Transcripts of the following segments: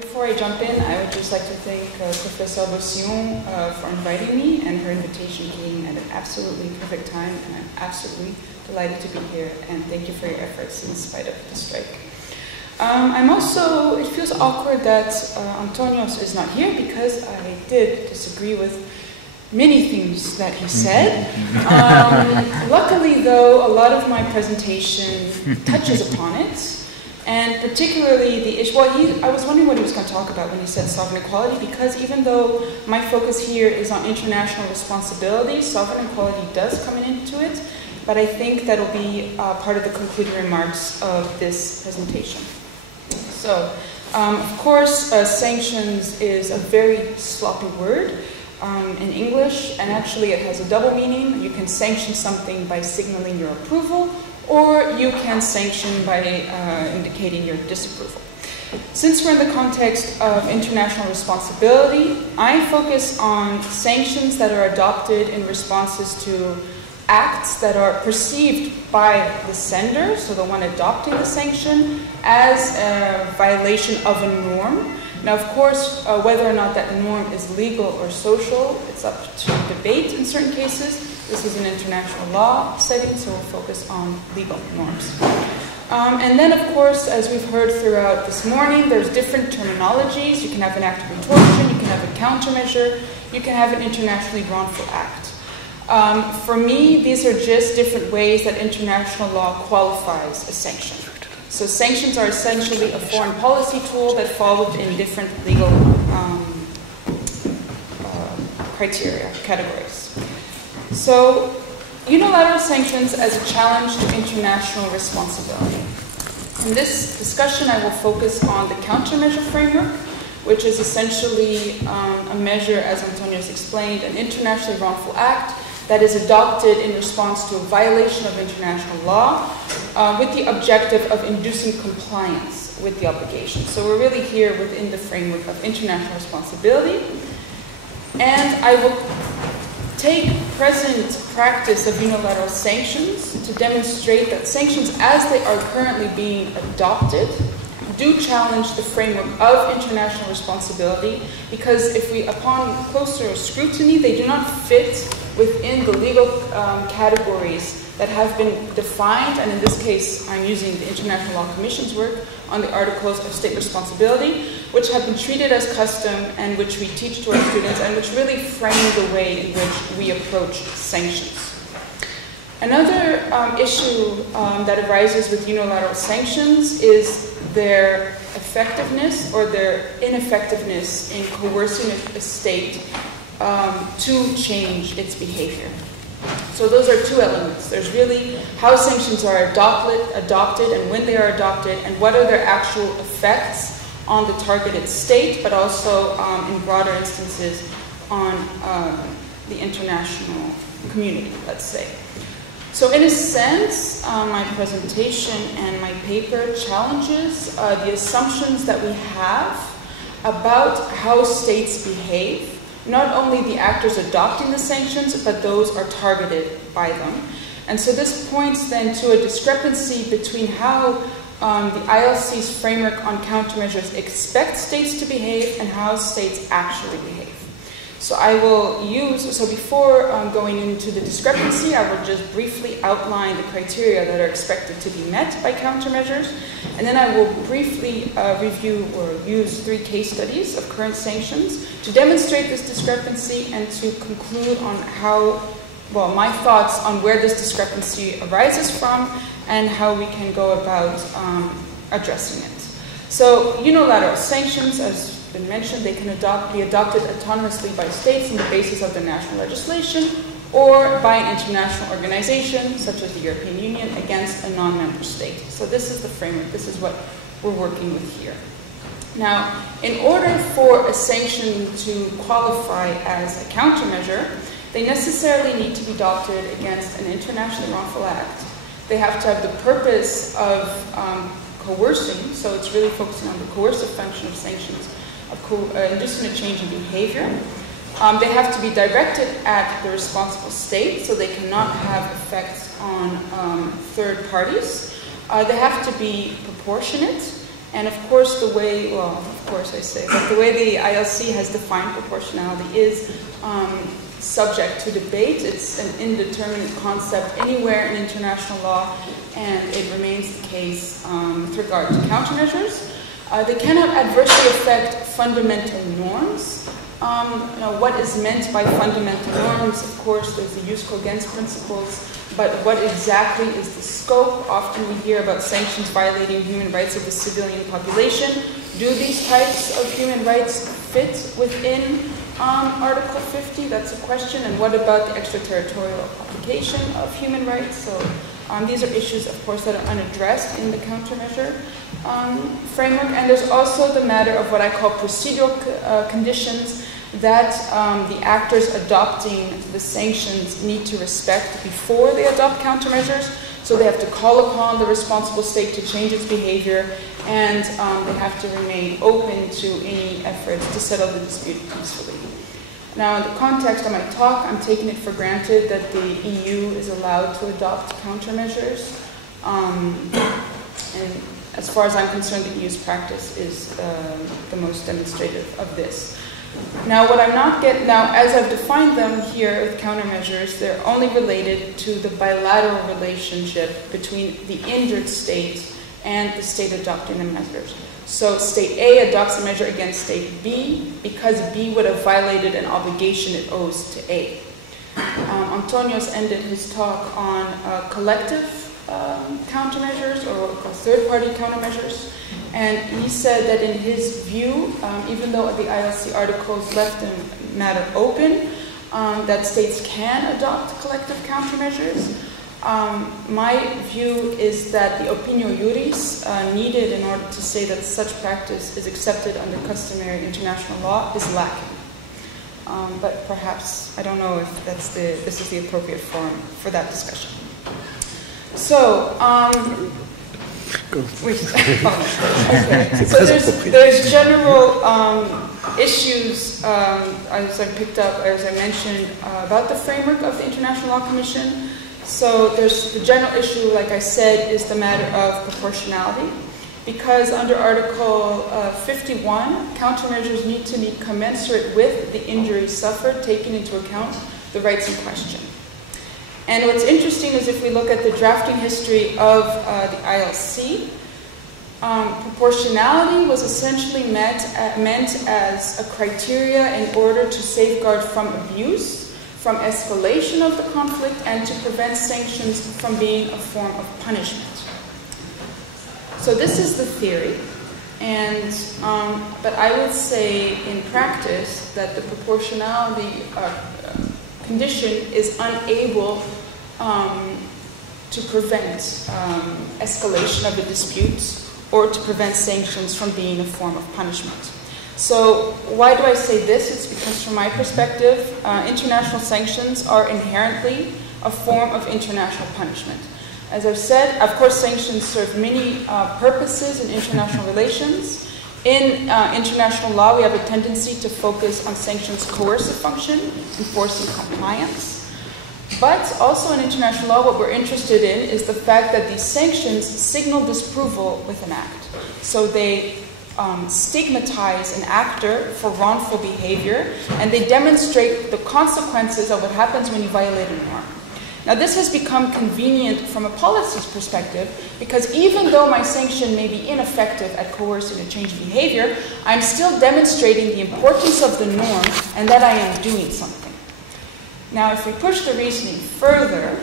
Before I jump in, I would just like to thank Professor Bossillon for inviting me, and her invitation came at an absolutely perfect time, and I'm absolutely delighted to be here, and thank you for your efforts in spite of the strike. It feels awkward that Antonios is not here because I did disagree with many things that he said. Luckily, though, a lot of my presentation touches upon it. And particularly the issue, I was wondering what he was going to talk about when he said sovereign equality, because even though my focus here is on international responsibility, sovereign equality does come into it, but I think that'll be part of the concluding remarks of this presentation. So, of course, sanctions is a very sloppy word in English, and actually it has a double meaning. You can sanction something by signaling your approval, or you can sanction by indicating your disapproval. Since we're in the context of international responsibility, I focus on sanctions that are adopted in responses to acts that are perceived by the sender, so the one adopting the sanction, as a violation of a norm. Now, of course, whether or not that norm is legal or social, it's up to debate in certain cases. This is an international law setting, so we'll focus on legal norms. And then, of course, as we've heard throughout this morning, there's different terminologies. You can have an act of retortion, you can have a countermeasure, you can have an internationally wrongful act. For me, these are just different ways that international law qualifies a sanction. So sanctions are essentially a foreign policy tool that fall within different legal criteria, categories. So, unilateral sanctions as a challenge to international responsibility. In this discussion, I will focus on the countermeasure framework, which is essentially a measure, as Antonios explained, an internationally wrongful act that is adopted in response to a violation of international law with the objective of inducing compliance with the obligation. So we're really here within the framework of international responsibility. And I will take present practice of unilateral sanctions to demonstrate that sanctions as they are currently being adopted do challenge the framework of international responsibility, because if we, upon closer scrutiny, they do not fit within the legal categories that have been defined, and in this case I'm using the International Law Commission's work on the Articles of State Responsibility, which have been treated as custom and which we teach to our students and which really frame the way in which we approach sanctions. Another issue that arises with unilateral sanctions is their effectiveness or their ineffectiveness in coercing a state to change its behavior. So those are two elements. There's really how sanctions are adopted and when they are adopted, and what are their actual effects on the targeted state, but also in broader instances on the international community, let's say. So in a sense, my presentation and my paper challenges the assumptions that we have about how states behave. Not only the actors adopting the sanctions, but those are targeted by them. And so this points then to a discrepancy between how the ILC's framework on countermeasures expects states to behave and how states actually behave. So before going into the discrepancy, I will just briefly outline the criteria that are expected to be met by countermeasures, and then I will briefly review or use 3 case studies of current sanctions to demonstrate this discrepancy and to conclude on my thoughts on where this discrepancy arises from and how we can go about addressing it. So unilateral sanctions, as been mentioned, they can be adopted autonomously by states on the basis of their national legislation or by an international organization, such as the European Union, against a non-member state. So this is the framework. This is what we're working with here. Now, in order for a sanction to qualify as a countermeasure, they necessarily need to be adopted against an internationally wrongful act. They have to have the purpose of coercing, so it's really focusing on the coercive function of sanctions, of inducing a change in behavior. They have to be directed at the responsible state, so they cannot have effects on third parties. They have to be proportionate, And of course, the way, well, of course I say, but the way the ILC has defined proportionality is subject to debate. It's an indeterminate concept anywhere in international law, and it remains the case with regard to countermeasures. They cannot adversely affect fundamental norms. What is meant by fundamental norms? Of course, there's the jus cogens principles, but what exactly is the scope? Often we hear about sanctions violating human rights of the civilian population. Do these types of human rights fit within Article 50? That's a question. And what about the extraterritorial application of human rights? So these are issues, of course, that are unaddressed in the countermeasure framework. And there's also the matter of what I call procedural conditions that the actors adopting the sanctions need to respect before they adopt countermeasures. So they have to call upon the responsible state to change its behavior, and they have to remain open to any efforts to settle the dispute peacefully. Now, in the context of my talk, I'm taking it for granted that the EU is allowed to adopt countermeasures. And as far as I'm concerned, the EU's practice is the most demonstrative of this. Now, what I'm not getting, now, as I've defined them here with countermeasures, they're only related to the bilateral relationship between the injured state and the state adopting the measures. So state A adopts a measure against state B because B would have violated an obligation it owes to A. Antonio's ended his talk on collective countermeasures, or what we call third-party countermeasures. And he said that in his view, even though the ILC articles left the matter open, that states can adopt collective countermeasures. My view is that the opinio juris needed in order to say that such practice is accepted under customary international law is lacking. But perhaps, I don't know if this is the appropriate forum for that discussion. So, okay. So there's general issues, as I picked up, as I mentioned, about the framework of the International Law Commission. So there's the general issue, like I said, is the matter of proportionality. Because under Article 51, countermeasures need to be commensurate with the injury suffered, taking into account the rights in question. And what's interesting is if we look at the drafting history of the ILC, proportionality was essentially meant as a criteria in order to safeguard from abuse, from escalation of the conflict, and to prevent sanctions from being a form of punishment. So this is the theory, and but I would say in practice that the proportionality condition is unable to prevent escalation of the disputes or to prevent sanctions from being a form of punishment. So why do I say this? It's because from my perspective, international sanctions are inherently a form of international punishment. As I've said, of course, sanctions serve many purposes in international relations. In international law, we have a tendency to focus on sanctions' coercive function, enforcing compliance. But also in international law, what we're interested in is the fact that these sanctions signal disapproval with an act. So they stigmatize an actor for wrongful behavior, and they demonstrate the consequences of what happens when you violate a norm. Now, this has become convenient from a policy's perspective because even though my sanction may be ineffective at coercing a change of behavior, I'm still demonstrating the importance of the norm and that I am doing something. Now, if we push the reasoning further,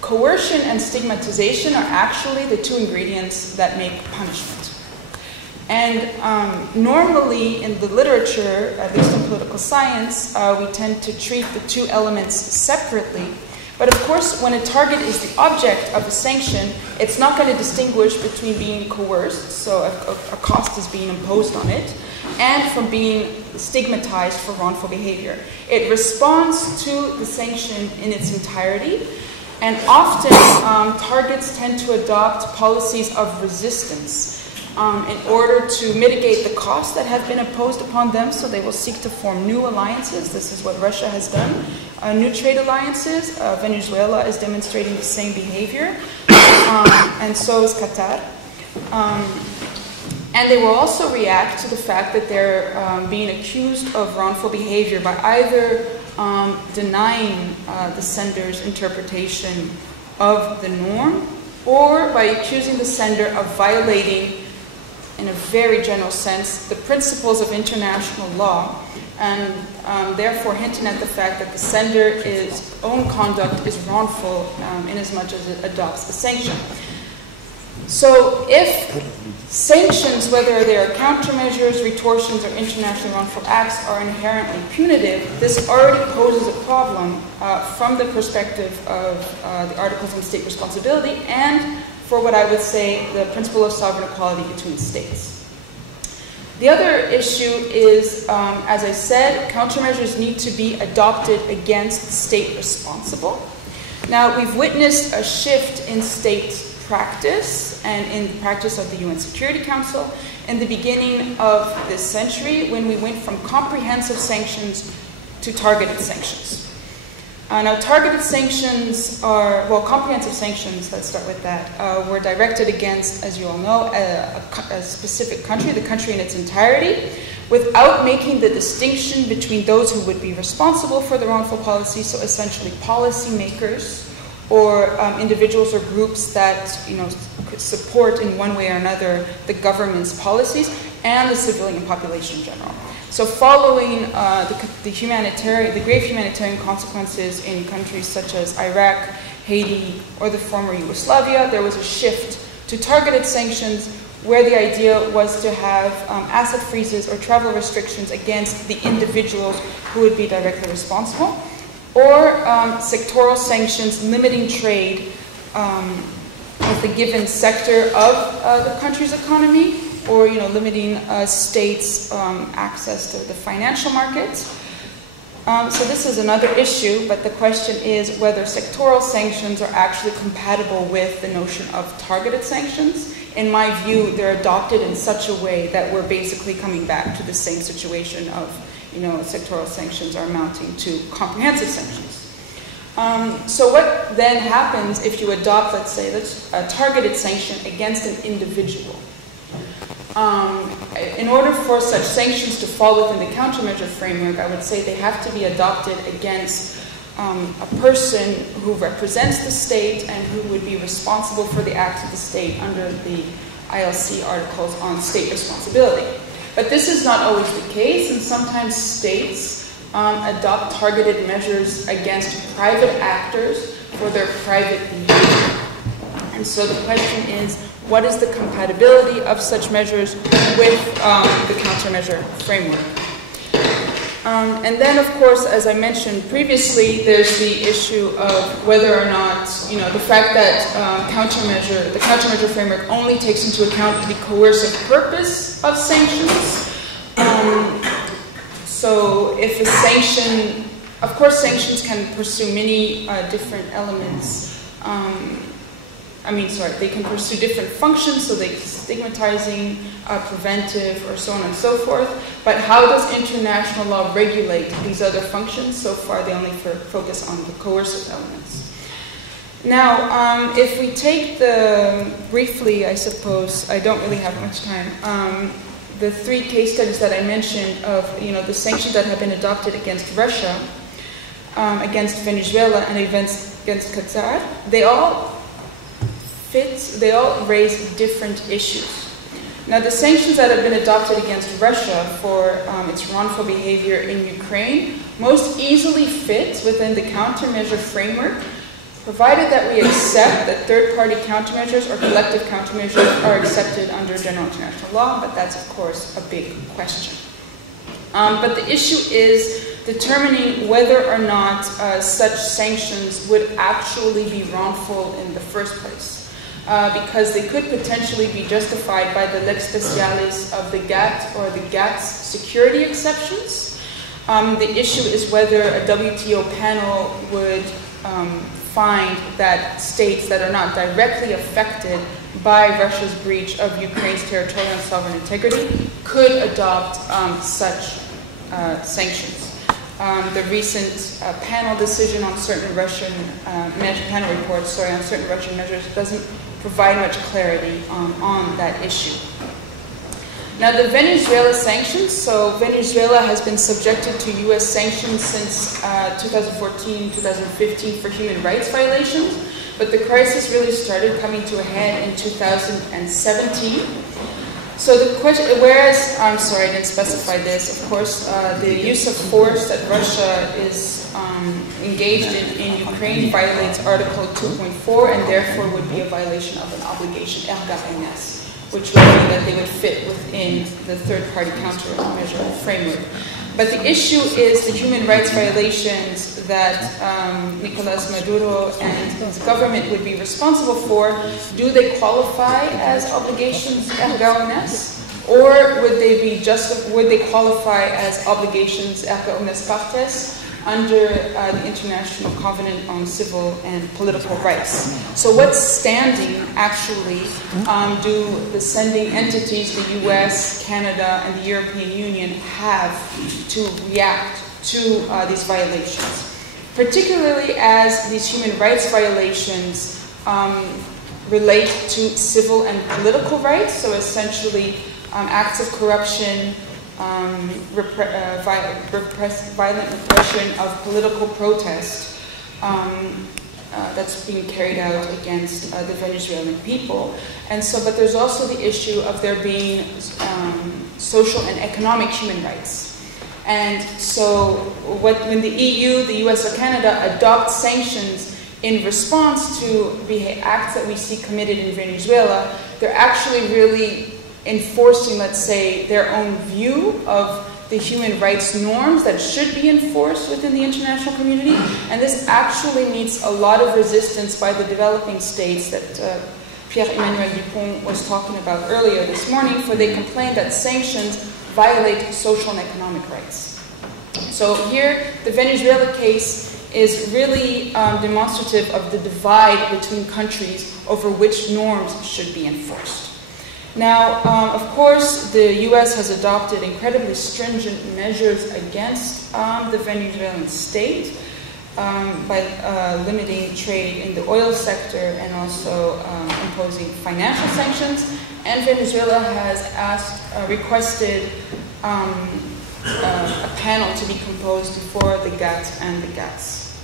coercion and stigmatization are actually the two ingredients that make punishment. And normally in the literature, at least in political science, we tend to treat the two elements separately. But of course, when a target is the object of a sanction, it's not going to distinguish between being coerced, so a cost is being imposed on it, and from being stigmatized for wrongful behavior. It responds to the sanction in its entirety, and often targets tend to adopt policies of resistance in order to mitigate the costs that have been imposed upon them, so they will seek to form new alliances. This is what Russia has done. New trade alliances. Venezuela is demonstrating the same behavior, and so is Qatar. And they will also react to the fact that they're being accused of wrongful behavior by either denying the sender's interpretation of the norm, or by accusing the sender of violating, in a very general sense, the principles of international law, and therefore hinting at the fact that the sender's own conduct is wrongful inasmuch as it adopts a sanction. So if sanctions, whether they are countermeasures, retortions, or international wrongful acts, are inherently punitive, this already poses a problem from the perspective of the Articles on State Responsibility and for what I would say the principle of sovereign equality between states. The other issue is, as I said, countermeasures need to be adopted against the state responsible. Now, we've witnessed a shift in state practice and in the practice of the UN Security Council in the beginning of this century, when we went from comprehensive sanctions to targeted sanctions. Now, targeted sanctions are, well, comprehensive sanctions, let's start with that, were directed against, as you all know, a specific country, the country in its entirety, without making the distinction between those who would be responsible for the wrongful policy, so essentially policymakers, or individuals or groups that could support in one way or another the government's policies, and the civilian population in general. So following the grave humanitarian consequences in countries such as Iraq, Haiti, or the former Yugoslavia, there was a shift to targeted sanctions where the idea was to have asset freezes or travel restrictions against the individuals who would be directly responsible, or sectoral sanctions limiting trade with a given sector of the country's economy, or limiting states' access to the financial markets. So this is another issue, but the question is whether sectoral sanctions are actually compatible with the notion of targeted sanctions. In my view, they're adopted in such a way that we're basically coming back to the same situation of sectoral sanctions are amounting to comprehensive sanctions. So what then happens if you adopt, let's say, a targeted sanction against an individual? In order for such sanctions to fall within the countermeasure framework, I would say they have to be adopted against a person who represents the state and who would be responsible for the acts of the state under the ILC Articles on State Responsibility. But this is not always the case, and sometimes states adopt targeted measures against private actors for their private behavior. And so the question is, what is the compatibility of such measures with the countermeasure framework? And then, of course, as I mentioned previously, there's the issue of whether or not, the fact that the countermeasure framework only takes into account the coercive purpose of sanctions. So if a sanction, of course, sanctions can pursue many different elements. They can pursue different functions, so they stigmatizing, preventive, or so on and so forth. But how does international law regulate these other functions? So far, they only focus on the coercive elements. Now, if we take briefly, I suppose, I don't really have much time, the three case studies that I mentioned of, the sanctions that have been adopted against Russia, against Venezuela, and against Qatar, they all raise different issues. Now, the sanctions that have been adopted against Russia for its wrongful behavior in Ukraine most easily fit within the countermeasure framework, provided that we accept that third-party countermeasures or collective countermeasures are accepted under general international law, but that's, of course, a big question. But the issue is determining whether or not such sanctions would actually be wrongful in the first place. Because they could potentially be justified by the lex specialis of the GATT or the GATT's security exceptions. The issue is whether a WTO panel would find that states that are not directly affected by Russia's breach of Ukraine's territorial and sovereign integrity could adopt such sanctions. The recent panel decision on certain Russian panel reports, on certain Russian measures doesn't provide much clarity on that issue. Now, the Venezuela sanctions, so Venezuela has been subjected to U.S. sanctions since 2014, 2015 for human rights violations, but the crisis really started coming to a head in 2017. So the question, whereas, I'm sorry, I didn't specify this, of course, the use of force that Russia is engaged in Ukraine violates Article 2.4 and therefore would be a violation of an obligation, RGANS, which would mean that they would fit within the third-party countermeasure framework. But the issue is the human rights violations that Nicolás Maduro and his government would be responsible for. Do they qualify as obligations erga omnes, or would they qualify as obligations erga omnes partes under the International Covenant on Civil and Political Rights? So what standing actually do the sending entities, the US, Canada, and the European Union have to react to these violations? Particularly as these human rights violations relate to civil and political rights, so essentially acts of corruption, violent repression of political protest that's being carried out against the Venezuelan people. And so, but there's also the issue of there being social and economic human rights. And so when the EU, the US, or Canada adopt sanctions in response to acts that we see committed in Venezuela, they're actually really enforcing, let's say, their own view of the human rights norms that should be enforced within the international community. And this actually meets a lot of resistance by the developing states that Pierre-Emmanuel Dupont was talking about earlier this morning, for they complain that sanctions violate social and economic rights. So here, the Venezuela case is really demonstrative of the divide between countries over which norms should be enforced. Now, of course, the U.S. has adopted incredibly stringent measures against the Venezuelan state by limiting trade in the oil sector and also imposing financial sanctions. And Venezuela has requested a panel to be composed before the GATT and the GATS.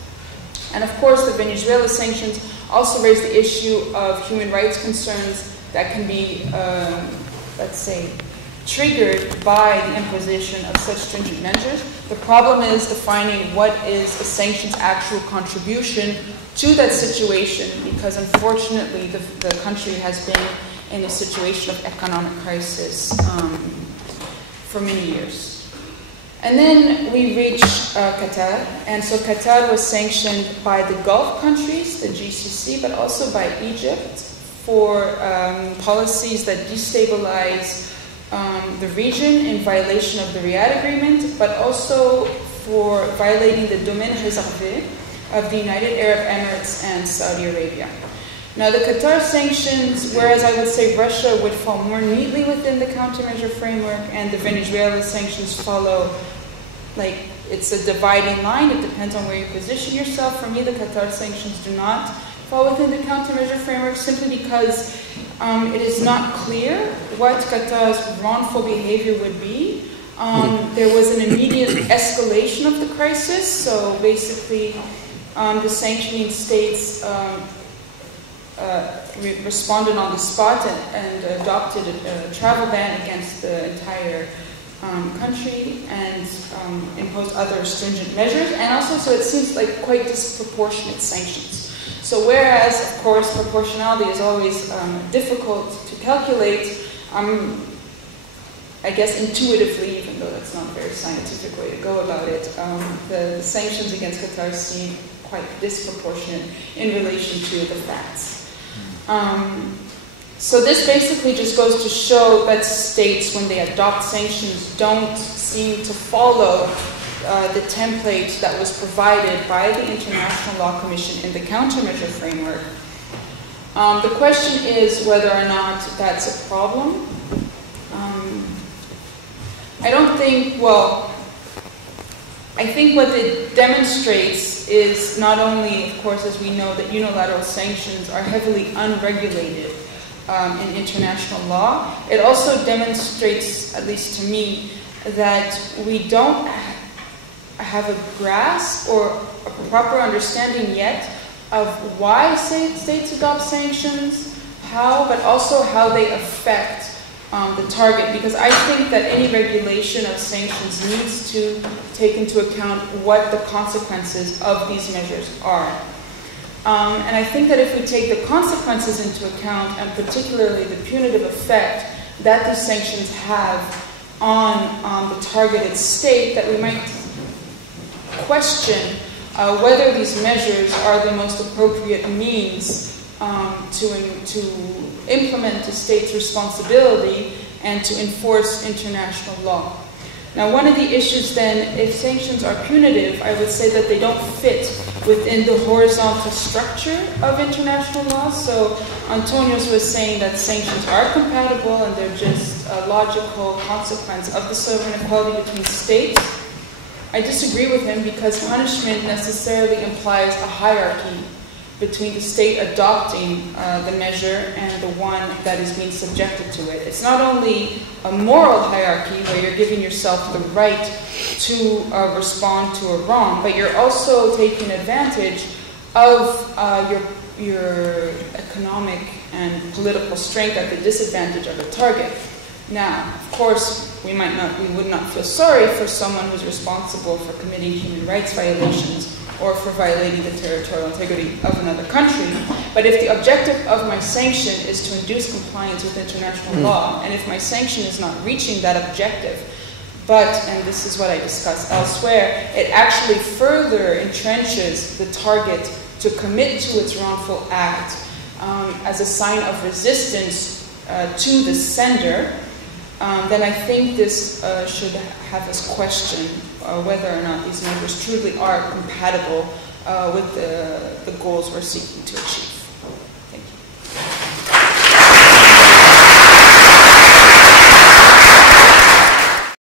And of course, the Venezuela sanctions also raise the issue of human rights concerns that can be, let's say, triggered by the imposition of such stringent measures. The problem is defining what is a sanction's actual contribution to that situation, because unfortunately the country has been in a situation of economic crisis for many years. And then we reach Qatar, and so Qatar was sanctioned by the Gulf countries, the GCC, but also by Egypt for policies that destabilize the region in violation of the Riyadh Agreement, but also for violating the domaine réservé of the United Arab Emirates and Saudi Arabia. Now, the Qatar sanctions, whereas I would say Russia would fall more neatly within the countermeasure framework, and the Venezuela sanctions follow, like, it's a dividing line. It depends on where you position yourself. For me, the Qatar sanctions do not fall within the countermeasure framework, simply because it is not clear what Qatar's wrongful behavior would be. There was an immediate escalation of the crisis, so basically the sanctioning states responded on the spot and adopted a travel ban against the entire country and imposed other stringent measures, and also, so it seems like quite disproportionate sanctions. So whereas, of course, proportionality is always difficult to calculate, I guess intuitively, even though that's not a very scientific way to go about it, the sanctions against Qatar seem quite disproportionate in relation to the facts. So this basically just goes to show that states, when they adopt sanctions, don't seem to follow the template that was provided by the International Law Commission in the countermeasure framework. The question is whether or not that's a problem. I don't think, well, I think what it demonstrates is not only, of course, as we know, that unilateral sanctions are heavily unregulated in international law, it also demonstrates, at least to me, that we don't have a grasp or a proper understanding yet of why states adopt sanctions, how, but also how they affect the target, because I think that any regulation of sanctions needs to take into account what the consequences of these measures are. And I think that if we take the consequences into account, and particularly the punitive effect that these sanctions have on the targeted state, that we might question whether these measures are the most appropriate means to implement the state's responsibility and to enforce international law. Now, one of the issues then, if sanctions are punitive, I would say that they don't fit within the horizontal structure of international law. So Antonios was saying that sanctions are compatible and they're just a logical consequence of the sovereign equality between states. I disagree with him because punishment necessarily implies a hierarchy between the state adopting the measure and the one that is being subjected to it. It's not only a moral hierarchy where you're giving yourself the right to respond to a wrong, but you're also taking advantage of your economic and political strength at the disadvantage of the target. Now, of course, we would not feel sorry for someone who's responsible for committing human rights violations or for violating the territorial integrity of another country. But if the objective of my sanction is to induce compliance with international law, and if my sanction is not reaching that objective, but, and this is what I discussed elsewhere, it actually further entrenches the target to commit to its wrongful act as a sign of resistance to the sender, then I think this should have us question whether or not these measures truly are compatible with the goals we're seeking to achieve.